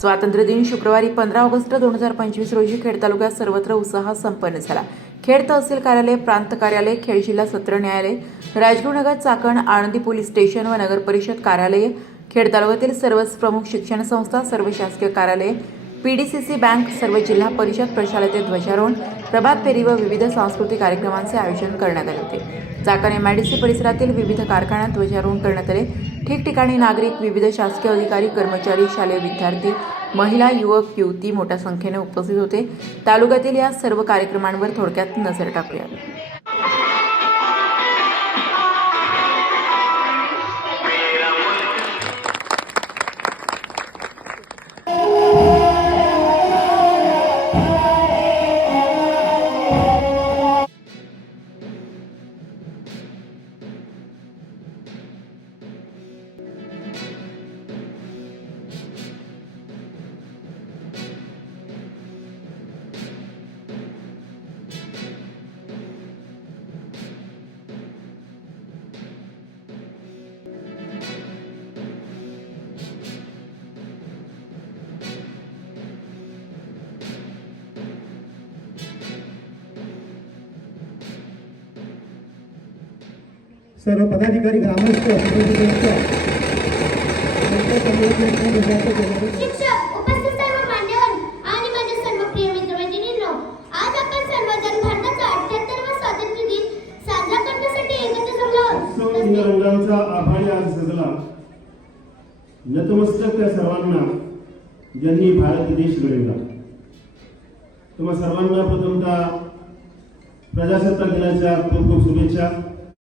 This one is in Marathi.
स्वातंत्र्य दिन शुक्रवारी 15 ऑगस्ट 2025 रोजी खेड तालुक्यात सर्वत्र उत्साहात संपन्न झाला। खेड तहसील कार्यालय, प्रांत कार्यालय, खेड जिल्हा सत्र न्यायालय, राजगुरुनगर, चाकण, आळंदी पोलीस स्टेशन व नगर परिषद कार्यालय, खेड तालुक्यातील सर्वच प्रमुख शिक्षण संस्था, सर्व शासकीय कार्यालय, पीडीसीसी बँक, सर्व जिल्हा परिषद प्रशालेत ध्वजारोहण, प्रभात फेरी व विविध सांस्कृतिक कार्यक्रमांचे आयोजन करण्यात आले होते। चाकण एमआयडीसी परिसरातील विविध कारखान्यात ध्वजारोहण करण्यात आले। ठिकठिकाणी नागरिक, विविध शासकीय अधिकारी, कर्मचारी, शालेय विद्यार्थी, महिला, युवक, युवती मोठ्या संख्येने उपस्थित होते। तालुक्यातील या सर्व कार्यक्रमांवर थोडक्यात नजर टाकूया। सर्व पदाधिकारी, ग्रामस्थ, शिक्षक, उपस्थित सर्व मान्यवर आणि माझे सर्व प्रिय मित्रमैत्रिणींनो, आज आपण सर्वजण भारताचा 78वा स्वातंत्र्य दिन साजरा करण्यासाठी एकत्र जमलो आहोत। रंगांचा आभाळी आज सजला। नतमस्तक त्या सर्वांना ज्यांनी भारत देश घडविला। तुम्हा सर्वांना प्रथमतः प्रजासत्ताक दिनाच्या खूप खूप शुभेच्छा।